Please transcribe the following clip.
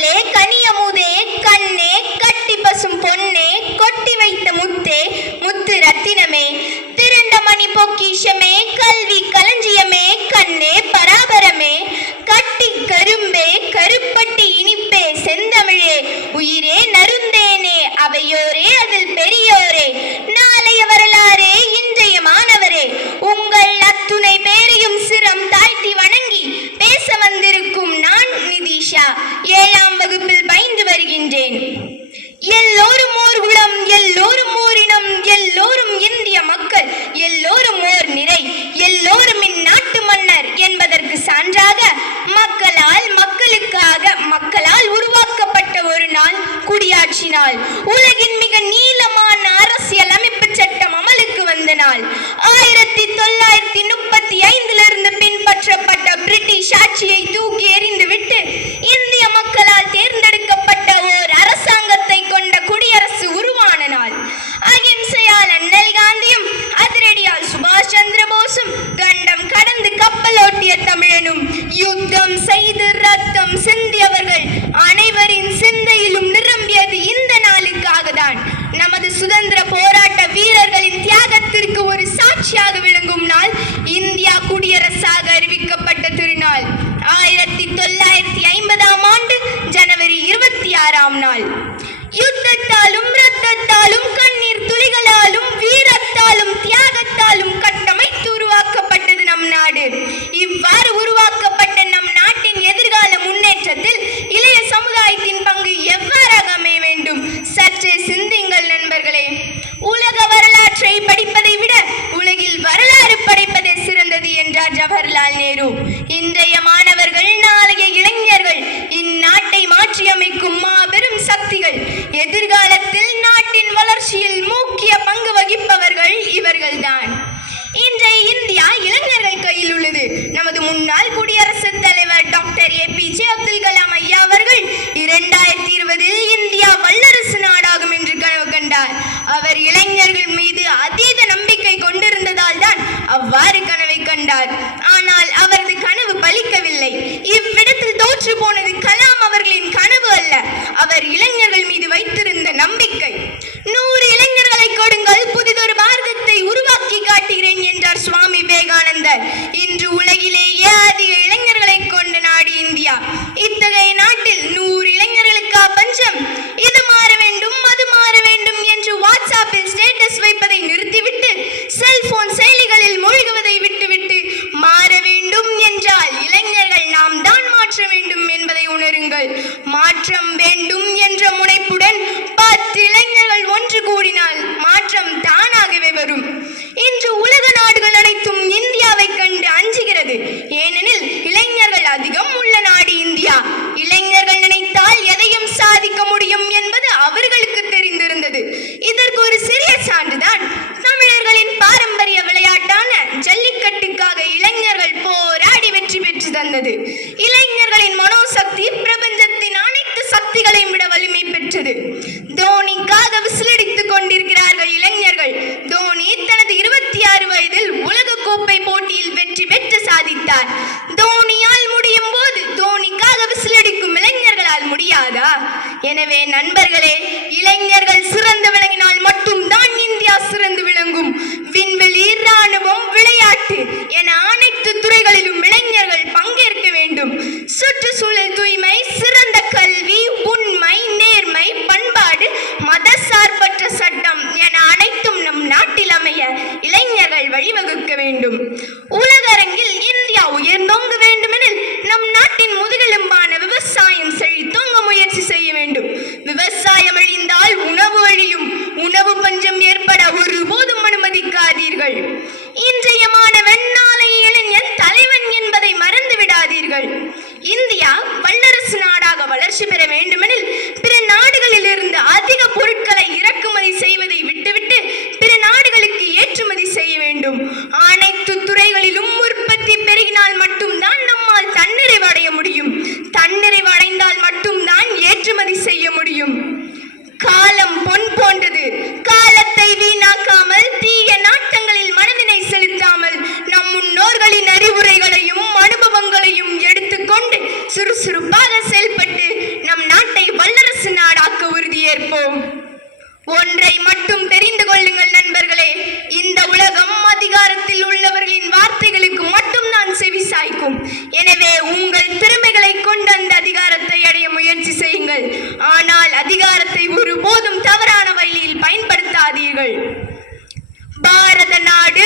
கடலே கனியமுதே கண்ணே கட்டி பசும் பொன்னே கொட்டி வைத்த முத்தே முத்து ரத்தினமே திரண்ட மணி பொக்கிஷமே கல்வி களஞ்சியமே கண்ணே பராபரமே கட்டி கரும்பே கருப்பட்டி இனிப்பே செந்தமிழே உயிரே நருந்தேனே அவையோரே அதில் பெரியோரே நாளைய வரலாறே இன்றைய மாணவரே உங்கள் அத்துணை பேரையும் சிரம் தாழ்த்தி வணங்கி பேச வந்திருக்கும் நான் நிதிஷா 7ஆம் வகுப்பில் பயின்று வருகின்றேன். எல்லோரும் ஓர் குலம், எல்லோரும் ஓரினம், எல்லோரும் இந்திய மக்கள், எல்லோரும் ஓர் நிறை, எல்லோரும் இந்நாட்டு மன்னர் என்பதற்கு சான்றாக மக்களால் மக்களுக்காக மக்களால் உருவாக்கப்பட்ட ஒரு நாள் குடியாட்சி நாள். உலகின் மிக நீளமான அரசியல் அமைப்பு சட்டம் அமலுக்கு வந்த நாள். 1935 பின்பற்றப்பட்ட பிரிட்டிஷ் ஆட்சியை தூக்கி எறிந்துவிட்டு இந்திய மக்களால் தேர்ந்தெடுக்கப்பட்ட ஓர் அரசாங்கத்தை கொண்ட குடியரசு உருவான நாள். அகிம்சையால் அண்ணல் காந்தியும் அதிரடியால் சுபாஷ் சந்திர போஸும் கண்டம் கடந்து கப்பலோட்டிய தமிழனும் யுத்தம் செய்து ரத்தம் சிந்தியவர்கள் அனைவரின் சிந்தையிலும் நிரம்பியது இந்த நாளுக்காக தான். நமது சுதந்திர போராட்ட வீரர்களின் தியாகத்திற்கு ஒரு சாட்சியாக விளங்கும் நாள் இந்தியா குடியரசாக அறிவிக்கப்பட்ட திருநாள் 1950ஆம் ஆண்டு ஜனவரி 26ஆம் நாள். யுத்தத்தாலும் இரத்தத்தாலும் கண்ணீர் துளிகளாலும் வீரத்தாலும் தியாகத்தாலும் கட்டமைத்து உருவாக்கப்பட்டது நம் நாடு. இவ்வாறு உருவாக்கப்பட்ட நம் நாட்டின் எதிர்கால முன்னேற்றத்தில் இளைய சமுதாயத்தின் பங்கு எவ்வாறாக அமைய வேண்டும்? சற்றே சிந்தியுங்கள் நண்பர்களே. உலக வரலாற்றை படிப்பதை விட உலகில் வரலாறு படைப்பதே சிறந்தது என்றார் ஜவஹர்லால் நேரு. இன்றைய மாணவர்கள், நாளைய இளைஞர்கள், இந்நாட்டை மாற்றியமைக்கும் மாபெரும் சக்திகள். எதிர்காலத்தில் நாட்டின் வளர்ச்சியில் முக்கிய பங்கு வகிப்பவர்கள் இவர்கள்தான். இன்றைய இந்தியா இளைஞர்கள் கையில் உள்ளது. நமது முன்னாள் குடியரசுத் தலைவர் டாக்டர் APJ அப்துல் கலாம் ஐயா அவர்கள் 2020 இந்தியா வல்லரசு நாடாகும் என்று கனவு கண்டார். அவர் இளைஞர்கள் மீது அதீத நம்பிக்கை கொண்டிருந்ததால் தான் அவ்வாறு கனவை கண்டார். ஆனால் அவரது கனவு பலிக்கவில்லை. இவ்விடத்தில் தோற்று போனது கலாம் அவர்களின் கனவு அல்ல, அவர் இளைஞர்கள் மீது வைத்திருந்த நம்பிக்கை. 100 இளைஞர்களை கொடுங்கள், புதிதொரு பாரதத்தை உருவாக்கி காட்டுகிறேன் என்றார் சுவாமி விவேகானந்தர். இன்று உலகிலேயே அதிக இளைஞர்களை கொண்ட நாடு இந்தியா. இத்தகைய நாட்டில் 100 இளைஞர்களுக்கா பஞ்சம்? இது மாற வேண்டும், அது மாற வேண்டும் என்று வாட்ஸ்அப்பில் ஸ்டேட்டஸ் வைப்பதை நிறுத்திவிட்டு செல்போன் செயலிகளில் மூழ்குவதை விட்டுவிட்டு மாற வேண்டும் என்றால் இளைஞர்கள் நாம் தான் மாற்ற வேண்டும் என்பதை உணருங்கள். மாற்றம் வேண்டும் என்ற முனைப்புடன் 10 இளைஞர்கள் ஒன்று கூடினால் மாற்றம் தானாகவே வரும். இன்று உலக நாடுகள் அனைத்தும் இந்தியாவை கண்டு அஞ்சுகிறது. ஏனெனில் இளைஞர்கள் அதிகம் உள்ள நாடு இந்தியா. இளைஞர்கள் நினைத்தால் எதையும் சாதிக்க முடியும் என்பது அவர்களுக்கு தெரிந்திருந்தது. இதற்கு ஒரு சிறிய சான்றுதான் தமிழர்களின் பாரம்பரிய விளையாட்டான ஜல்லிக்கட்டுக்காக இளைஞர்கள் போராடி வெற்றி பெற்று தந்தது. இளைஞர்களின் மனோசக்தி பிரபஞ்சத்தின் அனைத்து சக்திகளையும் விட வலிமை பெற்றது. தோனிக்காக விசிலடித்துக் கொண்டிருக்கிறார்கள் இளைஞர்கள். தோனி தனது 26 வயதில் உலக கோப்பை போட்டியில் வெற்றி பெற்று சாதித்தார். தோனியால் முடியும் போது தோனிக்காக விசிலடிக்கும் இளைஞர்களால் முடியாதா? எனவே நண்பர்களே, இளைஞர்கள் சிறந்து விளங்கினால் மட்டும்தான் இந்தியா சிறந்து விளங்கும். விண்வெளி, இராணுவம், விளையாட்டு என அனைத்து துறைகளிலும் இளைஞர்கள் பங்கேற்க வேண்டும். சுற்றுச்சூழல் தூய்மை, சிறந்த கல்வி, உண்மை, நேர்மை, பண்பாடு, மதசார்பற்ற சட்டம் என அனைத்தும் நம் நாட்டில் அமைய இளைஞர்கள் வழிவகுக்க வேண்டும். உலகரங்கில் இந்தியா உயர்ந்தோங்க வேண்டுமெனில் நம் நாட்டின் முதுகெலும்பான விவசாயம் செழித்தோங்க முயற்சி செய்ய வேண்டும். விவசாயம் அழிந்தால் உணவு அழியும். உணவு பஞ்சம் ஏற்பட ஒருபோதும் அனுமதிக்காதீர்கள். இன்றைய மாணவன் நாளைய இளைஞன் தலைவன் என்பதை மறந்து விடாதீர்கள். இந்தியா வல்லரசு நாடாக வளர்ச்சி பெற வேண்டுமெனில் பிற நாடுகளில் இருந்து அதிக பொருட்களை இறக்குமதி செய்வதை விட்டுவிட்டு பிற நாடுகளுக்கு ஏற்றுமதி செய்ய வேண்டும். அனைத்து எனவே உங்கள் திறமைகளை கொண்டு அந்த அதிகாரத்தை அடைய முயற்சி செய்யுங்கள். ஆனால் அதிகாரத்தை ஒருபோதும் தவறான வழியில் பயன்படுத்தாதீர்கள். பாரத நாடு